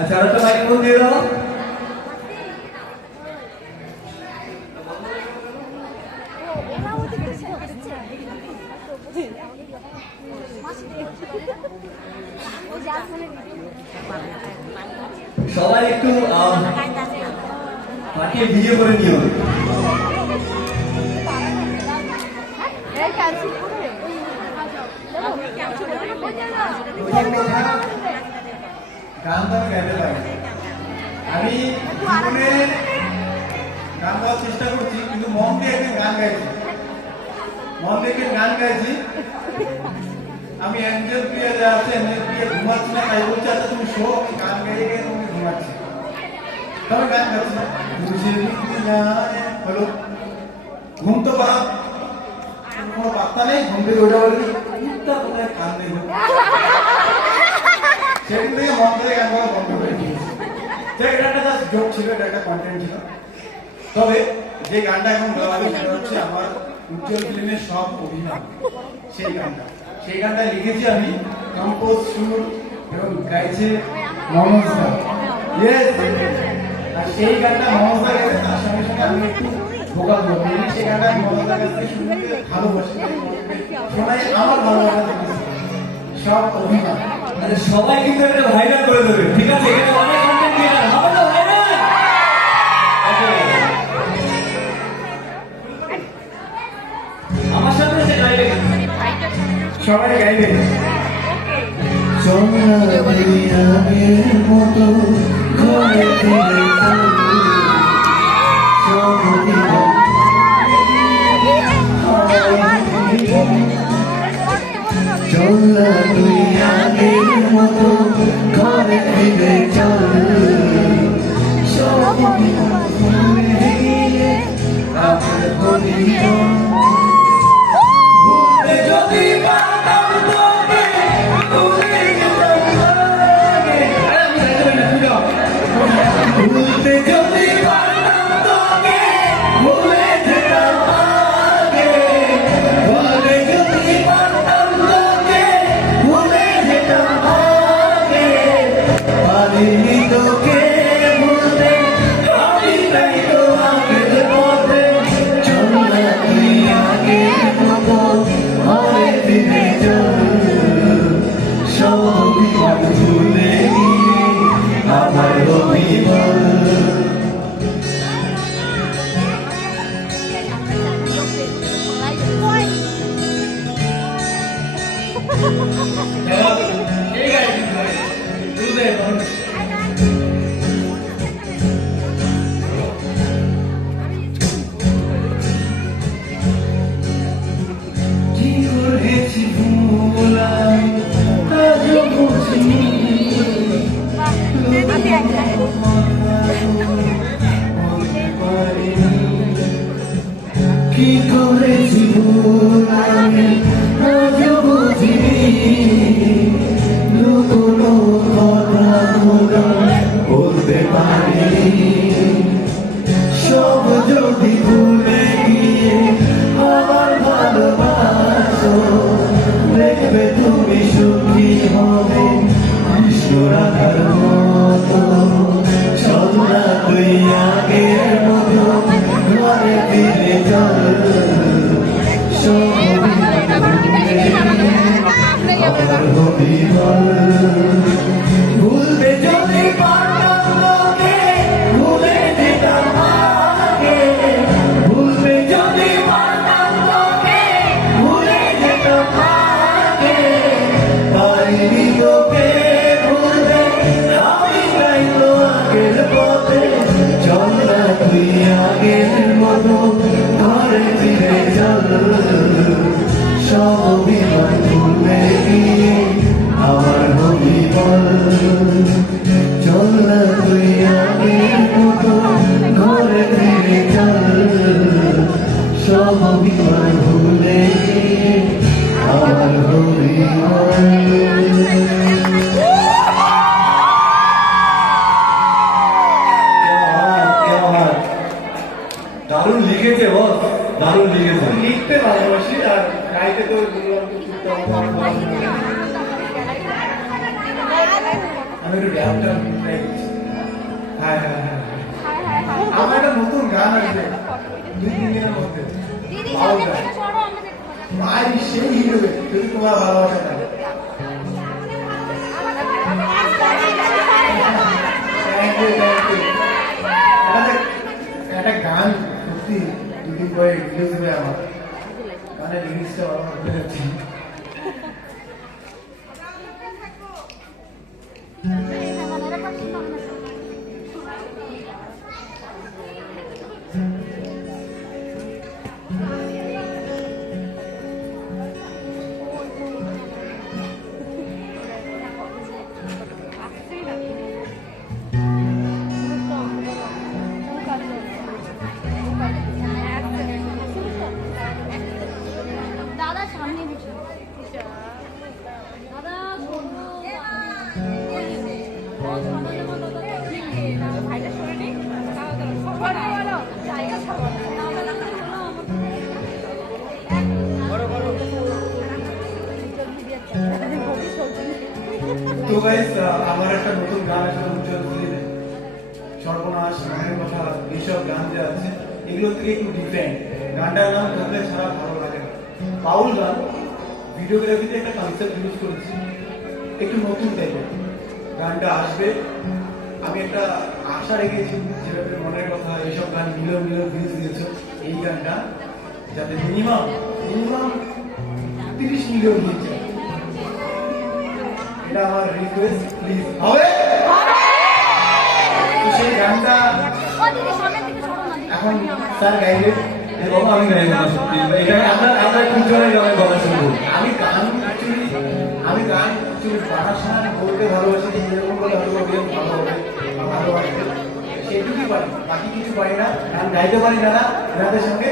আচ্ছা আর একটা মাইক্রোফোন দিয়ে দাও। সবাই একটু পাঠিয়ে বিয়ে করে নিও। গান তো গাইতে পারি, আমি জীবনে গান গাওয়ার চেষ্টা করছি, কিন্তু মন দিয়ে একদিন গান গাইছি, মন থেকে গান গাইছি। আমি অ্যাঞ্জেল প্রিয়া যা আছে, অ্যাঞ্জেল প্রিয়া ঘুমাচ্ছি না, তাই বলছি আচ্ছা তুমি শো, আমি গান গাইয়ে গিয়ে তুমি ঘুমাচ্ছি, তবে গান গাচ্ছি না। হলো ঘুম তো পারা কোনো পাত্তা নেই, ঘুম থেকে ওটা বলি কোথায় গান দেখবো, সেদিন থেকে মন থেকে গান করা বন্ধ করে দিয়েছি। এটা একটা জাস্ট জোক ছিল, এটা একটা কন্টেন্ট ছিল। তবে যে গানটা এখন গাওয়া হবে সেটা হচ্ছে আমার উজ্জ্বল ফিল্মের সব অভিনয়, সেই গানটা লিখেছি আমি, কম্পোজ, সুর এবং গাইছে মনোজ দা। আর সেই গানটা মনোজ দা গেছে, তার সঙ্গে সঙ্গে আমি একটু ভোকাল বলি, সেই গানটা আমি মনোজ দার কাছ থেকে শুনতে ভালোবাসি, শোনাই আমার ভালো লাগা, সব অভিনয়। আরে সবাই কিন্তু একটা ভাইরাল করে দেবে, ঠিক আছে? এখানে অনেক কন্টেন্ট ক্রিয়েটর হবে তো ভাইরাল। আমার সাথে সে গাইবে, সবাই গাইবে। আগের মতো ঘরে ফিরে চল, তুই আগের মতো ঘরে ফিরে চল, সব ভুলে গিয়ে আমার বলিও। ভুলতে যদি পারতাম তোকে, ভুলে যেতাম আগে। ভুলতে যদি পারতাম তোকে, ভুলে যেতাম আগে। ভুলে যদি পারতাম তোকে, ভুলে যেতাম আগে। পারিনি তোকে ভুলতে, আমি তাই তো আগের পথে। চল না তুই আগের মতো ঘরে ফিরে চল, সব অভিমান ভুলে গিয়ে আমার অভিমান। ঠিক আছে গানটা ট্রাই করছি। হ্যাঁ হ্যাঁ হ্যাঁ আমার একটা নতুন গান আসবে 2-3 দিনের মধ্যে। পাউল গান মায়ের সেই হিরোবে যদি তোমার ভালোবাসা থাকে। একটা গান সত্যি 2 দিন পরে রিলিজ হবে আমার, মানে রিলিজটা হতে যাচ্ছে। দাদা সামনে বসে দাদা ভাইটা সরে নেই জায়গা তো গাইস আমার একটা নতুন গান আছে উজ্জ্বল ফিল্মে, সর্বনাশ, মনের কথা, এইসব গান যে আছে এগুলো থেকে একটু ডিফারেন্ট। গানটার নাম ধরলে ছাড়া ভালো লাগে না, পাউল গান। ভিডিওগ্রাফিতে একটা কনসেপ্ট ইউজ করেছি, একটু নতুন টাইপের গানটা আসবে। আমি একটা আশা রেখেছি, যেভাবে মনের কথা এইসব গান মিলিয়ন মিলিয়ন ভিউজ দিয়েছে, এই গানটা যাতে মিনিমাম 30 মিলিয়ন ভিউজ যায়, এটা আমার রিকোয়েস্ট। প্লিজ হবে তো সেই গানটা এখন স্যার গাইবে এবং আমি গাইব না। সত্যি এটা আমরা তিনজনের গানে গলা শুনবো। আমি গান অ্যাকচুয়ালি পড়াশোনা বলতে ভালোবাসি, যে এরকম করে হয়তো ভালো হবে ভালোবাসবে সেটুকুই পারি, বাকি কিছু পারি না। গান গাইতে পারি না, এনাদের সঙ্গে